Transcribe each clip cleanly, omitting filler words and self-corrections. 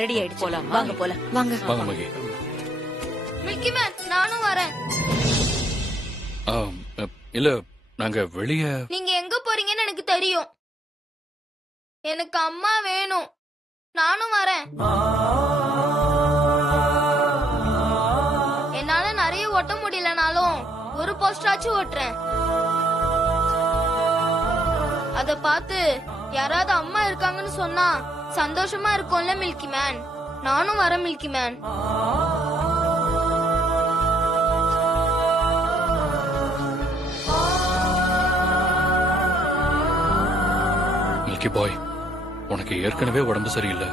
Ready ஆயிடுச்சு. போலாம் வாங்க போலாம். வாங்க வாங்க மகி. மில்கி மேன் நானும் வரேன். இல்ல நாங்க வெளிய. நீங்க எங்க போறீங்கன்னு எனக்கு தெரியும். எனக்கு அம்மா வேணும். நானும் வரேன். என்னால நிறைய ஓட்ட முடியலனாலும் ஒரு போஸ்டராச்சும் ஓட்டுறேன். அத பார்த்து யாராவது அம்மா இருக்காங்கன்னு சொன்னா சந்தோஷமா இருக்கும்ல மில்கி மேன். நானும் வரேன் மில்கி மேன். மில்கி பாய், உனக்கு ஏற்கனவே உடம்பு சரியில்லை.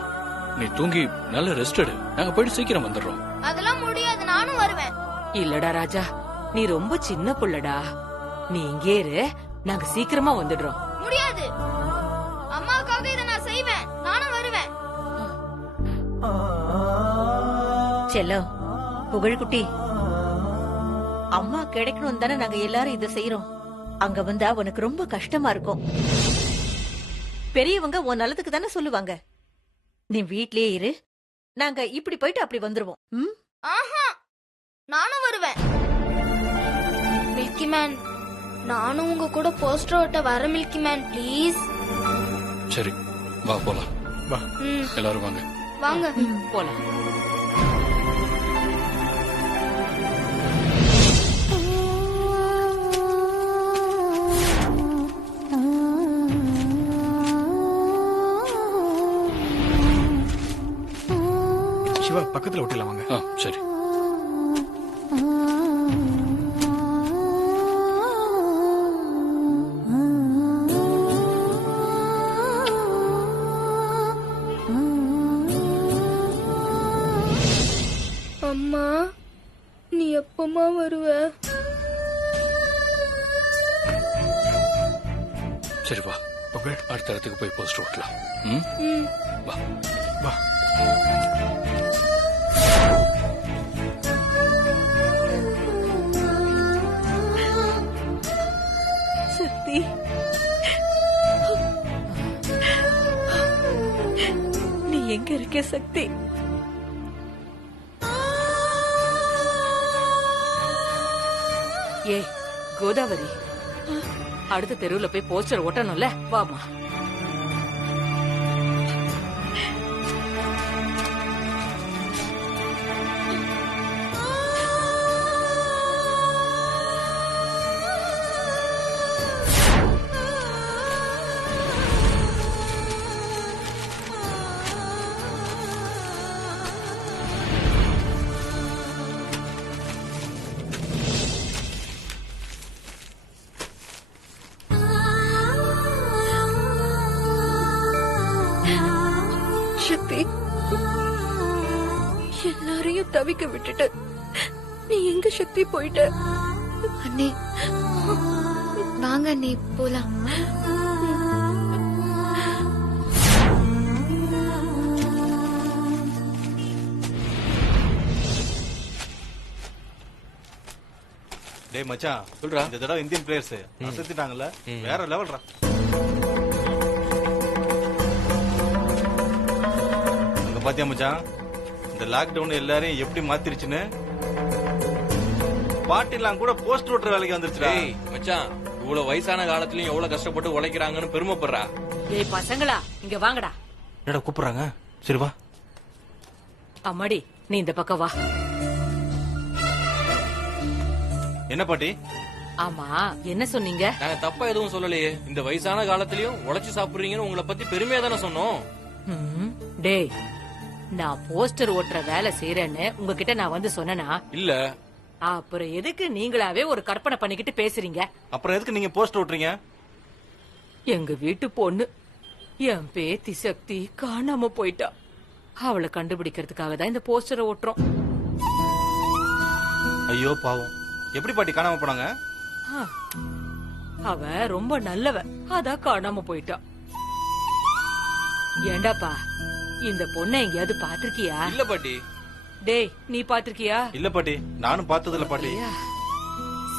நீ தூங்கி நல்ல ரெஸ்ட் எடு. நாங்க போயிட்டு சீக்கிரம் வந்துடுறோம். அதெல்லாம் முடியாது. நானும் வருவேன். இல்லடா ராஜா, நீ ரொம்ப சின்ன புள்ளடா. நீ இங்கே இரு, நாங்க சீக்கிரமா வந்துடுறோம். முடியாது. அம்மாவுக்காக இதை நான் செய்வேன். நானும் வருவேன். செல்லோ, புகழ்குட்டி, அம்மா கிடைக்கணும் தானே நாங்க எல்லாரும் இதை செய்யறோம். அங்க வந்தா உனக்கு ரொம்ப கஷ்டமா இருக்கும். பெரியவங்க உன் நல்லதுக்கு தானே சொல்லுவாங்க. நீ வீட்லயே இரு, நாங்க இப்படி போயிட்டு அப்படி வந்துருவோம். ஆஹா, நானும் வருவேன். மில்கி மேன், நானும் உங்க கூட போஸ்டர் ஓட்ட வர மில்கி மேன், ப்ளீஸ். சரி, வா போலாம். வா, எல்லாரும் வாங்க. வாங்க போலாம். சிவா, பக்கத்துல ஓட்டில வாங்க. சரி. அம்மா, நீ எப்பமா வருவ? சரி வா, அடுத்த இடத்துக்கு போய் போஸ்டர் ஓட்டலாம். வா வா. சக்தி, நீ எங்க இருக்க சக்தி? ஏய் கோதாவரி, அடுத்த தெருவுல போய் போஸ்டர் ஓட்டணும்ல, வாமா. சக்தி, எல்லாரையும் தவிக்க விட்டுட்டு நீ எங்க சக்தி போயிட்ட? அண்ணே, வாங்க அண்ணே, போலாம். டேய் மச்சான், சொல்றா. இந்த தடவை இந்தியன் பிளேயர்ஸ் அசத்திட்டாங்கல்ல, வேற லெவல்ரா. அங்க பாத்தியா மச்சான், இந்த லாக்டவுன் எல்லாரையும் எப்படி மாத்திருச்சுன்னு. பாட்டிலாம் கூட போஸ்ட் ஓட்டுற வேலைக்கு வந்துருச்சுடா. மச்சான், இவ்வளவு வயசான காலத்துலயும் எவ்வளவு கஷ்டப்பட்டு உழைக்கிறாங்கன்னு பெருமைப்படுறா. ஏய் பசங்களா, இங்க வாங்கடா. என்னடா கூப்பிடுறாங்க? சரி வா. அம்மாடி, நீ இந்த பக்கம் வா. என்ன பாட்டி? ஆமா, என்ன சொன்னீங்க? நாங்க தப்பா எதுவும் சொல்லலையே. இந்த வயசான காலத்திலயும் உழைச்சு சாப்பிடுறீங்கன்னு உங்களை பத்தி பெருமையா தானே சொன்னோம். டேய், நான் போஸ்டர் ஓட்டுற வேலை செய்யறேன்னு உங்ககிட்ட நான் வந்து சொன்னனா? இல்ல. அப்புறம் எதுக்கு நீங்களாவே ஒரு கற்பனை பண்ணிக்கிட்டு பேசுறீங்க? அப்புறம் எதுக்கு நீங்க போஸ்டர் ஓட்டுறீங்க? எங்க வீட்டு பொண்ணு, என் பேத்தி சக்தி காணாம போயிட்டா. அவளை கண்டுபிடிக்கிறதுக்காக தான் இந்த போஸ்டரை ஓட்டுறோம். ஐயோ பாவம், எப்படி பாட்டி காணாம போனாங்க? அவ ரொம்ப நல்லவ, அதான் காணாம போயிட்டா. ஏண்டாப்பா, இந்த பொண்ணை எங்கேயாவது பாத்திருக்கியா? இல்ல பாட்டி. டேய், நீ பாத்திருக்கியா? இல்ல பாட்டி, நானும் பார்த்ததில்ல பாட்டி.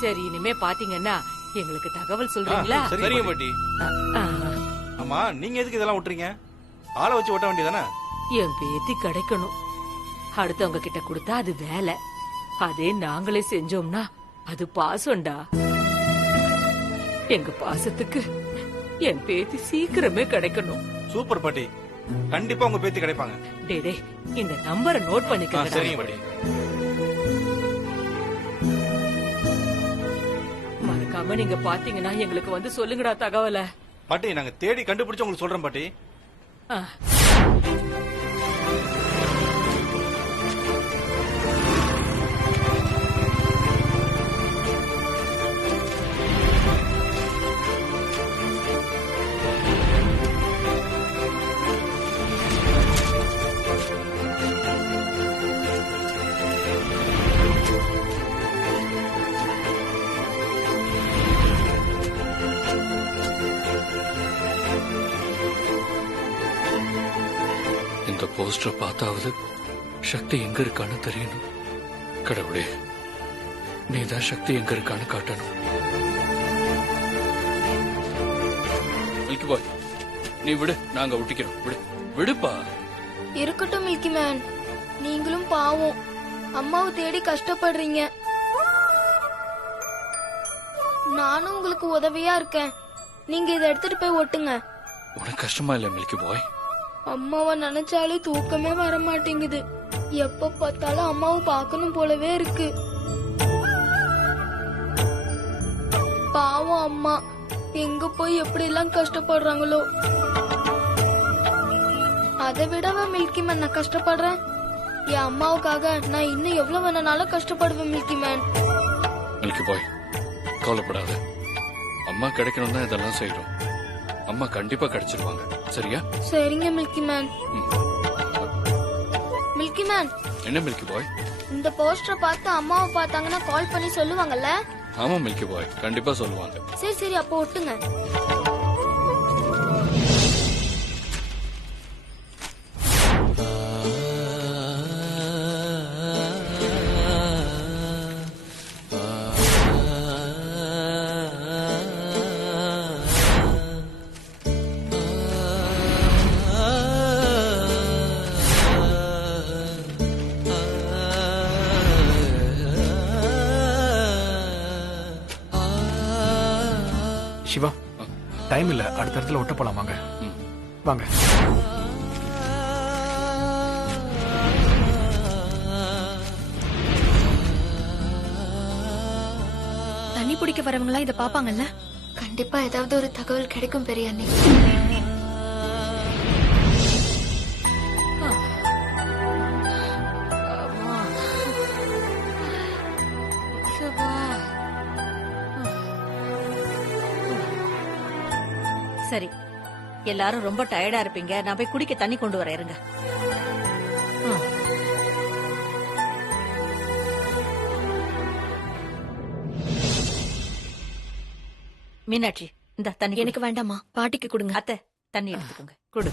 சரி, இனிமே பாத்தீங்கன்னா எங்களுக்கு தகவல் சொல்றீங்களா? சரிங்க பாட்டி. ஆமா, நீங்க எதுக்கு இதெல்லாம் ஓட்டுறீங்க? ஆளை வச்சு ஓட்ட வேண்டியதானே? என் பேத்தி கிடைக்கணும். அடுத்தவங்க கிட்ட கொடுத்தா அது வேலை, அதே நாங்களே செஞ்சோம்னா அது பாசம்டா. எங்க பாசத்துக்கு என் பேத்தி சீக்கிரமே கிடைக்கணும். சூப்பர் பாட்டி, கண்டிப்பா உங்க பேத்தி கிடைப்பாங்க. டே இந்த நம்பரை நோட் ஆ, பண்ணிக்க. சரிங்க பாட்டி. மறக்காம நீங்க பாத்தீங்கன்னா எங்களுக்கு வந்து சொல்லுங்கடா தகவலை. பாட்டி நாங்க தேடி கண்டுபிடிச்சு உங்களுக்கு சொல்றோம் பாட்டி. ஆ. இந்த போஸ்டரை பார்த்தாவது சக்தி எங்க இருக்கான்னு தெரியணும். கடவுளே, நீதான் சக்தி எங்க இருக்கான்னு காட்டணும். மில்கி பாய், நீ விடு, நாங்க ஒட்டிக்கிறோம். விடு விடுப்பா. இருக்கட்டும் மில்கி மேன், நீங்களும் பாவம் அம்மாவை தேடி கஷ்டப்படுறீங்க. நானும் உங்களுக்கு உதவியா இருக்கேன். நீங்க இதை எடுத்துட்டு போய் ஒட்டுங்க. உனக்கு கஷ்டமா இல்ல மில்கி பாய்? அம்மாவை நினைச்சாலே தூக்கமே வர மாட்டேங்குது. எப்ப பார்த்தாலும் அம்மாவை பார்க்கணும் போலவே இருக்கு. பாவம் அம்மா எங்க போய் எப்படி எல்லாம் கஷ்டப்படுறாங்களோ. அதை விடவா மில்கி மேன் நான் கஷ்டப்படுறேன்? என் அம்மாவுக்காக நான் இன்னும் எவ்வளவு வேணாலும் கஷ்டப்படுவேன் மில்கி மேன். மில்கி பாய், கவலைப்படாத. அம்மா கிடைக்கணும் தான் இதெல்லாம் செய்யறோம். அம்மா கண்டிப்பா கிடைச்சிருவாங்க, சரியா? சரிங்க மில்கி மேன். மில்கி மேன், என்ன மில்கி பாய்? இந்த போஸ்டரை பார்த்து அம்மாவை பார்த்தாங்கன்னா கால் பண்ணி சொல்லுவாங்கல்ல? ஆமா மில்கி பாய், கண்டிப்பா சொல்லுவாங்க. சரி சரி, அப்போ ஒட்டுங்க. சிவா, டைம் இல்ல, அடுத்த இடத்துல ஒட்ட போலாம். வாங்க வாங்க. தண்ணி பிடிக்க வரவங்களா இத பாப்பாங்கல்ல? கண்டிப்பா ஏதாவது ஒரு தகவல் கிடைக்கும் பெரிய அண்ணி. சரி, எல்லாரும் ரொம்ப டயர்டா இருப்பீங்க. நான் போய் குடிக்க தண்ணி கொண்டு வரேன், இருங்க. மீனாட்சி, இந்த தண்ணி எனக்கு வேண்டாமா, பாட்டிக்கு கொடுங்க. அத்தை, தண்ணி எடுத்துக்கோங்க. கொடு.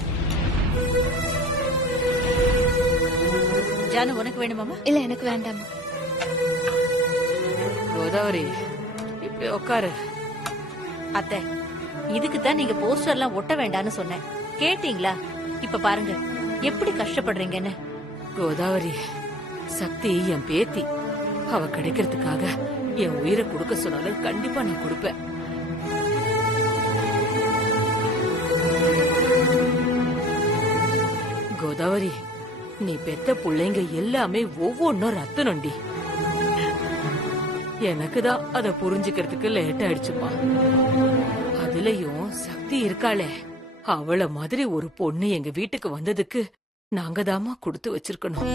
ஜானு, உனக்கு வேணுமாமா? இல்ல எனக்கு வேண்டாமா. கோதாவரி, இப்படி உட்காரு. அத்தை, இதுக்கு தான் நீங்க போஸ்டர் எல்லாம் ஒட்ட வேண்டாம்னு சொன்னேன். கேட்டீங்களா? இப்ப பாருங்க எப்படி கஷ்டப்படுறீங்கன்னு. கோதாவரி, சக்தி என் பேத்தி. அவ கிடைக்கிறதுக்காக என் உயிரை கொடுக்க சொன்னாலும் கண்டிப்பா நான் கொடுப்பேன். கோதாவரி, நீ பெத்த பிள்ளைங்க எல்லாமே ஒவ்வொன்னும் ரத்தனண்டி. எனக்குதான் அத புரிஞ்சுக்கிறதுக்கு லேட் ஆயிடுச்சுமா. அதுலயும் சக்தி இருக்காளே, அவள மாதிரி ஒரு பொண்ணு எங்க வீட்டுக்கு வந்ததுக்கு நாங்க தாமா கொடுத்து வச்சிருக்கணும்.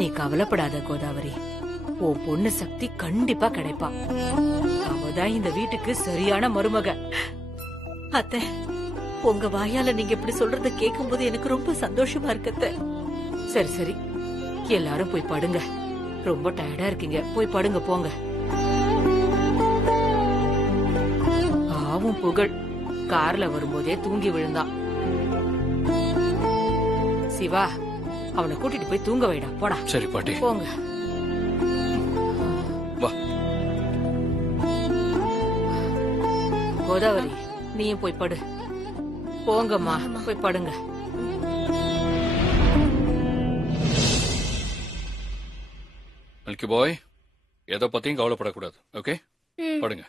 நீ கவலைப்படாத கோதாவரி, உன் பொண்ணு சக்தி கண்டிப்பா கிடைப்பா. அவதான் இந்த வீட்டுக்கு சரியான மருமக. அத்தை, உங்க வாயால நீங்க இப்படி சொல்றத கேட்கும்போது எனக்கு ரொம்ப சந்தோஷமா இருக்கு அத்தை. சரி சரி, எல்லாரும் போய் படுங்க. ரொம்ப டயர்டா இருக்கீங்க, போய் படுங்க போங்க. ஆவும் புகழ் கார்ல வரும்போதே தூங்கி விழுந்தான். சிவா, அவனை கூட்டிட்டு போய் தூங்க வைடா. போடா. சரி பாட்டி, போங்க. வா. கோதாவரி நீயும் போய் படு. போங்கம்மா, போய் படுங்க. மில்கி பாய், எதை பத்தியும் கவலைப்படக்கூடாது. ஓகே, படுங்க.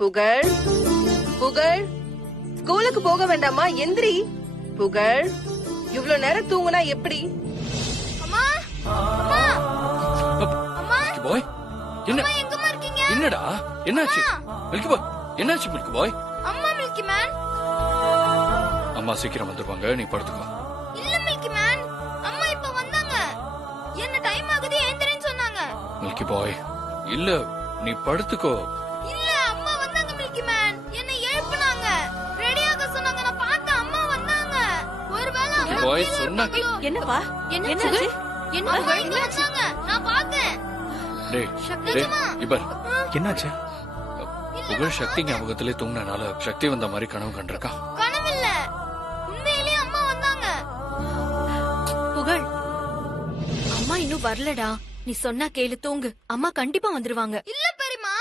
புகழ், புகழ், ஸ்கூலுக்கு போக வேண்டாமா? எந்திரி. புகழ், இவ்வளவு நேரம் தூங்குனா எப்படி? அம்மா அம்மா அம்மா மில்கி பாய், என்ன எங்கம்மா இருக்கீங்க? என்னடா என்னாச்சு? மில்கி பாய், என்னாச்சு மில்கி பாய்? அம்மா மில்கி மேன். அம்மா சீக்கிரம் வந்துருவாங்க, நீ படுத்துக்கோ. இல்ல மில்கி மேன், அம்மா இப்ப வந்தாங்க. என்ன டைம் ஆகுது, ஏந்திரேன்னு சொன்னாங்க. மில்கி பாய், இல்ல நீ படுத்துக்கோ. இல்ல அம்மா வந்தாங்க மில்கி மேன். என்ன எழுப்புனாங்க, ரெடியாக சொன்னாங்க. நான் பார்த்தேன் அம்மா வந்தாங்க. ஒருவேளை அம்மா பாய், கீழே சொன்னா இருப்பாங்களோ? என்னப்பா? என்னாச்சு? என்ன இங்க வந்தாங்க, நான் பார்த்தேன். டேய் டேய், நிஜமா? இவர் என்னாச்சு? புகழ் சக்தி ஞாபகத்திலே தூங்கினால சக்தி வந்த மாதிரி கனவு கண்டிருக்கான். கனவு இல்ல, உண்மையிலேயே அம்மா வந்தாங்க. புகழ், அம்மா இன்னும் வரலடா. நீ சொன்னா கேளு, தூங்கு. அம்மா கண்டிப்பா வந்துருவாங்க. இல்ல பெரியம்மா,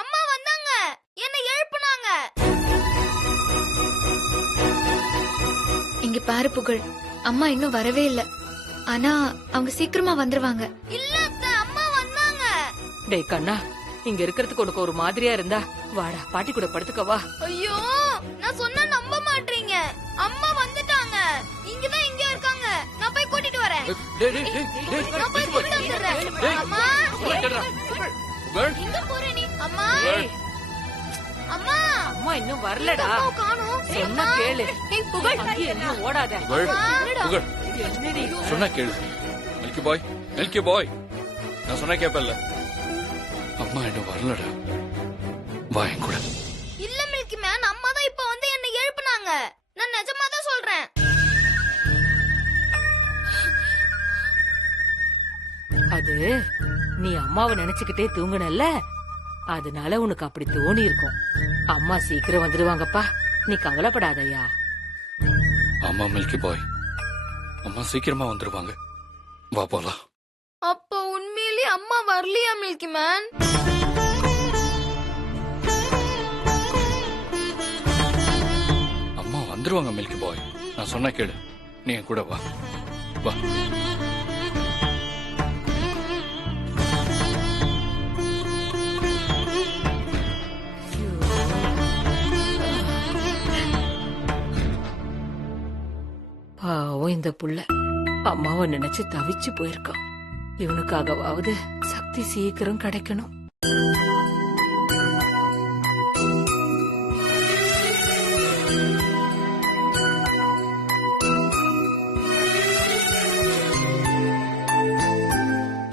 அம்மா வந்தாங்க. என்ன எழுப்புனாங்க. இங்க பாரு புகழ், அம்மா இன்னும் வரவே இல்ல. ஆனா அவங்க சீக்கிரமா வந்துருவாங்க. இல்ல அத்தை, அம்மா வந்தாங்க. டேய் கண்ணா, இங்க இருக்கிறதுக்கு உனக்கு ஒரு மாதிரியா இருந்தா வாடா, பாட்டி கூட படுத்துக்கவா. ஐயோ, நான் சொன்னா நம்ப மாட்டீங்க. அம்மா வந்துட்டாங்க. இங்கதான் எங்க இருக்காங்க. நான் போய் கூட்டிட்டு வரேன். டேய் டேய் டேய் டேய், நான் போய் மில்கி பாய், கூட்டிட்டு வந்துடுறேன். டேய், அம்மா, புகழ் கேடுறா. புகழ், எங்க போற நீ? அம்மா, புகழ். அம்மா, அம்மா இன்னும் வரலடா. அம்மாவை காணோம். சொன்னா கேளு. ஏய் புகழ், அங்கேயே எங்கேயும் ஓடாத. புகழ், புகழ், என்னடி? சொன்னா கேளு. மில்கி பாய், மில்கி பாய், நான் சொன்னா கேப்பல்ல. அம்மா இன்னும் வரலடா, வா என் கூட. இல்ல மில்கி மேன், அம்மா தான் இப்ப வந்து என்ன எழுப்புனாங்க. நான் நிஜமா தான் சொல்றேன். அது நீ அம்மாவை நினைச்சுக்கிட்டே தூங்குனல்ல, அதனால உனக்கு அப்படி தோணி இருக்கும். அம்மா சீக்கிரம் வந்துடுவாங்கப்பா, நீ கவலைப்படாதயா. ஆமா மில்கி பாய், அம்மா சீக்கிரமா வந்துருவாங்க, வா போலாம். அப்போ உண்மையிலேயே அம்மா வரலையா மில்கி மேன்? அம்மா வந்துருவாங்க மில்கி பாய், நான் சொன்னா கேளு. நீ என் கூட வா, வா. பாவம் இந்த புள்ள அம்மாவை நினைச்சு தவிச்சு போயிருக்கான். இவனுக்காகவாவது சக்தி சீக்கிரம் கிடைக்கணும்.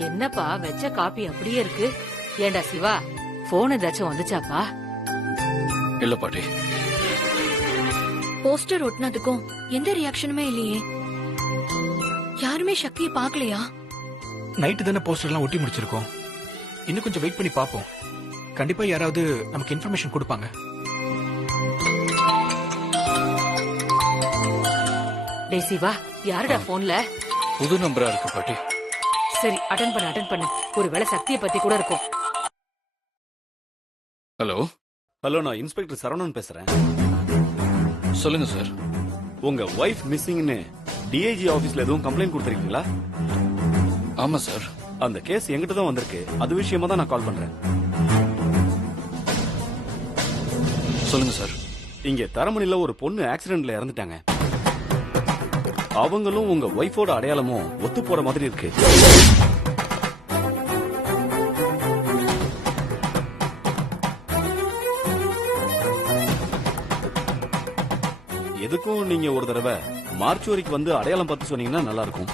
என்னப்பா வெச்ச காப்பி அப்படியே இருக்கு? ஏண்டா சிவா, போன் ஏதாச்சும் வந்துச்சாப்பா? இல்ல பாட்டி. போஸ்டர் ஒட்டினதுக்கும் எந்த ரியாக்ஷனுமே இல்லையே. யாருமே சக்தியை பார்க்கலையா? நைட்டு தானே போஸ்டர்லாம் ஒட்டி முடிச்சிருக்கோம். இன்னும் கொஞ்சம் வெயிட் பண்ணி பார்ப்போம். கண்டிப்பா யாராவது நமக்கு இன்ஃபர்மேஷன் கொடுப்பாங்க. டேய் சிவா, யாருடா போன்ல? புது நம்பரா இருக்கு பாட்டி. சரி, அட்டன் பண்ணு. ஒருவேளை சக்தியை பத்தி கூட இருக்கும். ஹலோ ஹலோ, நான் இன்ஸ்பெக்டர் சரவணன் பேசுறேன். சொல்லுங்க சார். உங்க ஒய்ஃப் மிஸ்ஸிங்னு டிஐஜி ஆபீஸ்ல எதுவும் கம்ப்ளைண்ட் கொடுத்திருக்கீங்களா? ஆமா சார். அந்த கேஸ் எங்கிட்ட தான் வந்திருக்கு. அது விஷயமா தான் நான் கால் பண்றேன். சொல்லுங்க சார். இங்க தரமணில ஒரு பொண்ணு ஆக்சிடென்ட்ல இறந்துட்டாங்க. அவங்களும் உங்க ஒய்ஃபோட அடையாளமும் ஒத்து போற மாதிரி இருக்கு. எதுக்கும் நீங்க ஒரு தடவை மார்ச்சுவரிக்கு வந்து அடையாளம் பார்த்து சொன்னீங்கன்னா நல்லா இருக்கும்.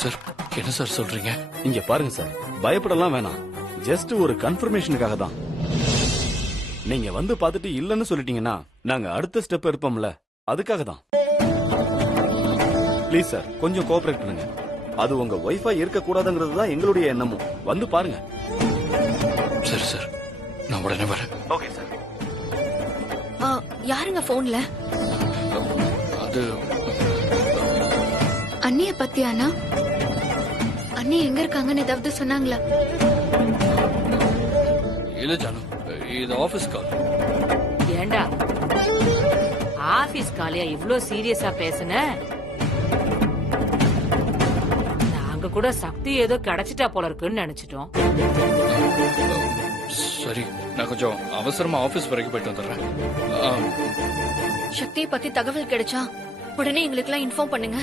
சார், என்ன சார் சொல்றீங்க? இங்க பாருங்க சார், பயப்படலாம் வேணாம். ஜஸ்ட் ஒரு கன்ஃபர்மேஷனுக்காக தான். நீங்க வந்து பார்த்துட்டு இல்லன்னு சொல்லிட்டீங்கன்னா நாங்க அடுத்த ஸ்டெப் எடுப்போம்ல, அதுக்காக தான். ப்ளீஸ் சார், கொஞ்சம் கோஆபரேட் பண்ணுங்க. அது உங்க ஒய்ஃபா இருக்க கூடாதுங்கிறது தான் எங்களுடைய எண்ணமும். வந்து பாருங்க. சரி சார், நான் உடனே வரேன். Okay sir. யாருங்க போன்ல? அது அண்ணிய பத்தியானா? அண்ணி எங்க இருக்காங்கன்னு ஏதாவது சொன்னாங்களா? இல்ல ஜானு, இது ஆபீஸ் கால். ஏண்டா ஆபீஸ் காலையா இவ்ளோ சீரியஸா பேசுன? நாங்க கூட சக்தி ஏதோ கிடைச்சிட்டா போல இருக்குன்னு நினைச்சிட்டோம். சரி, நான் கொஞ்சம் அவசரமா ஆபீஸ் வரைக்கும் போயிட்டு வந்துடுறேன். சக்தியை பத்தி தகவல் கிடைச்சா உடனே எங்களுக்கெல்லாம் இன்ஃபார்ம் பண்ணுங்க.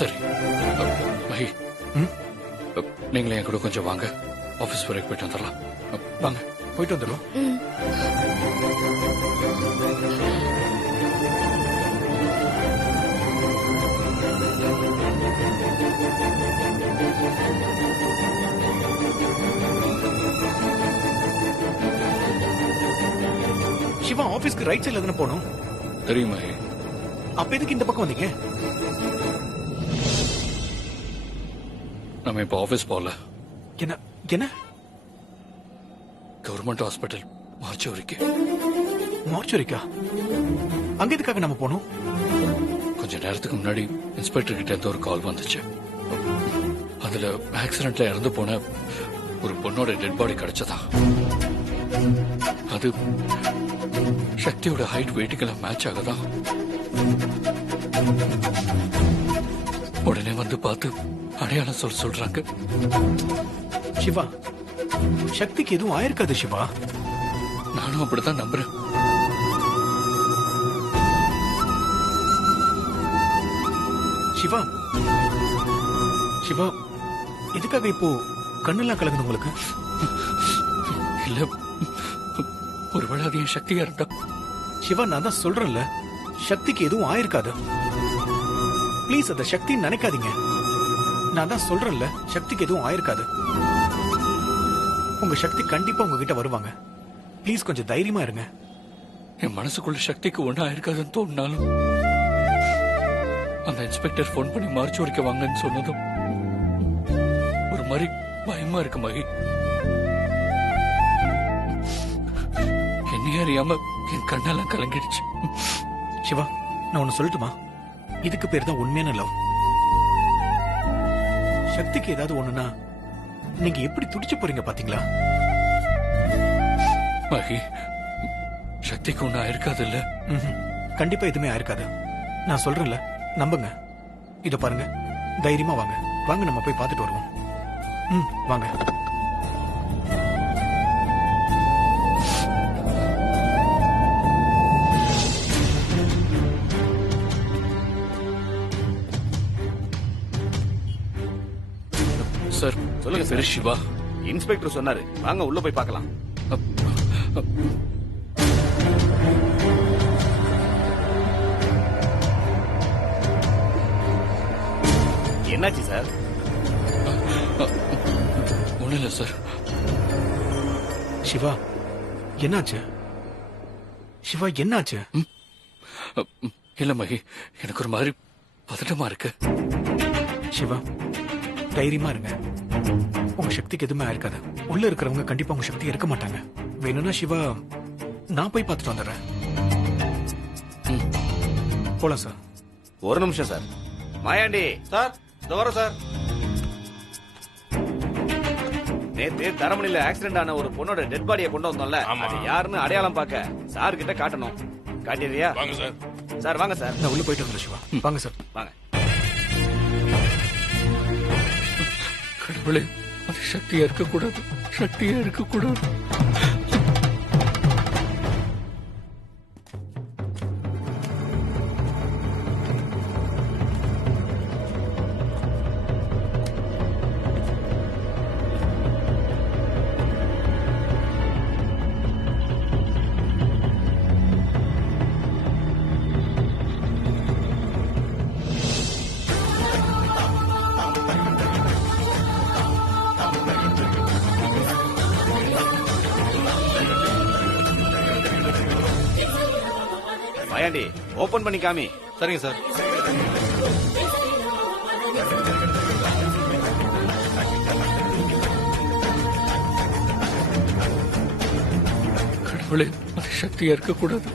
சரி மகி, நீங்களே என் கூட கொஞ்சம் வாங்க. ஆபீஸ் வரைக்கும் போயிட்டு வந்துடலாம். வாங்க, போயிட்டு வந்துடும். சிவா, ஆபீஸ்க்கு ரைட் சைடுல தானே போகணும்? தெரியும் மகி. அப்ப எதுக்கு இந்த பக்கம் வந்தீங்க? நம்ம இப்ப ஆபீஸ் போகல. என்ன என்ன? கவர்மெண்ட் ஹாஸ்பிட்டல் மார்ச்சுவரிக்கு. மார்ச்சுவரிக்கா? அங்க எதுக்காக நம்ம போனோம்? கொஞ்ச நேரத்துக்கு முன்னாடி இன்ஸ்பெக்டர் கிட்ட இருந்து ஒரு கால் வந்துச்சு. அதுல ஆக்சிடென்ட்ல இறந்து போன ஒரு பொண்ணோட டெட் பாடி கிடைச்சதா. அது சக்தியோட ஹைட் வெயிட்டுக்கெல்லாம் மேட்ச் ஆகுதா. உடனே வந்து பார்த்து அடையாளம் சொல்றாங்க. சிவா, சக்திக்கு எதுவும் ஆயிருக்காது சிவா. நானும் அப்படித்தான் நம்புறேன். சிவா, சிவா, எதுக்காக இப்போ கண்ணெல்லாம் கலங்குது உங்களுக்கு? இல்ல, ஒருவேளை அது என் சக்தியா இருந்தா. சிவா, நான் தான் சொல்றேன்ல, சக்திக்கு எதுவும் ஆயிருக்காது. ப்ளீஸ் அத சக்தின்னு நினைக்காதீங்க. நான் தான் சொல்றேன்ல, சக்திக்கு எதுவும் ஆயிருக்காது. உங்க சக்தி கண்டிப்பா உங்ககிட்ட வருவாங்க. ப்ளீஸ் கொஞ்சம் தைரியமா இருங்க. என் மனசுக்குள்ள சக்திக்கு ஒண்ணா இருக்காதுன்னு தோணினாலும் அந்த இன்ஸ்பெக்டர் போன் பண்ணி மார்ச்சுவரிக்க வாங்கன்னு சொன்னதும் ஒரு மாதிரி பயமா இருக்கு மகி. என்னையே அறியாம என் கண்ணெல்லாம் கலங்கிடுச்சு. சிவா, நான் ஒன்னு சொல்லட்டுமா? இதுக்கு பேர் தான் உண்மையான லவ். சக்திக்கு ஏதாவது ஒண்ணுனா நீங்க எப்படி துடிச்சு போறீங்க பாத்தீங்களா? மகி, சக்திக்கு ஒண்ணு ஆயிருக்காது இல்ல? கண்டிப்பா எதுவுமே ஆயிருக்காது. நான் சொல்றேன்ல, நம்புங்க. இத பாருங்க, தைரியமா வாங்க. வாங்க, நம்ம போய் பார்த்துட்டு வருவோம். வாங்க. சார், சொல்லுங்க பேரு சிவா. இன்ஸ்பெக்டர் சொன்னாரு, வாங்க உள்ள போய் பார்க்கலாம். என்னாச்சு சார்? ஒண்ணு இல்ல சார். சிவா என்னாச்சு? சிவா என்னாச்சு? இல்ல மகி, எனக்கு ஒரு மாதிரி பதட்டமா இருக்கு. சிவா தைரியமா இருங்க. உங்க சக்திக்கு எதுவுமே ஆயிருக்காது. உள்ள இருக்கிறவங்க கண்டிப்பா உங்க சக்தி இருக்க மாட்டாங்க. வேணும்னா சிவா நான் போய் பார்த்துட்டு வந்துடுறேன். போலாம் சார். ஒரு நிமிஷம் சார். மாயாண்டி சார் இந்த வரோம் சார். நேத்து தரமணில ஆக்சிடென்ட் ஆன ஒரு பொண்ணோட டெட் பாடியை கொண்டு வந்தோம்ல, அது யாருன்னு அடையாளம் பார்க்க சார் கிட்ட காட்டணும். காட்டிடுறியா? வாங்க சார். சார் வாங்க சார். நான் உள்ள போயிட்டு வந்துடுறேன் சிவா. வாங்க சார். வாங்க. கடவுளே, அது சக்தியா இருக்கக்கூடாது, சக்தியா இருக்கக்கூடாது. மாயாண்டி ஓபன் பண்ணி காமி. சரிங்க சார். கடவுளே, அது சக்தியா இருக்கக்கூடாது.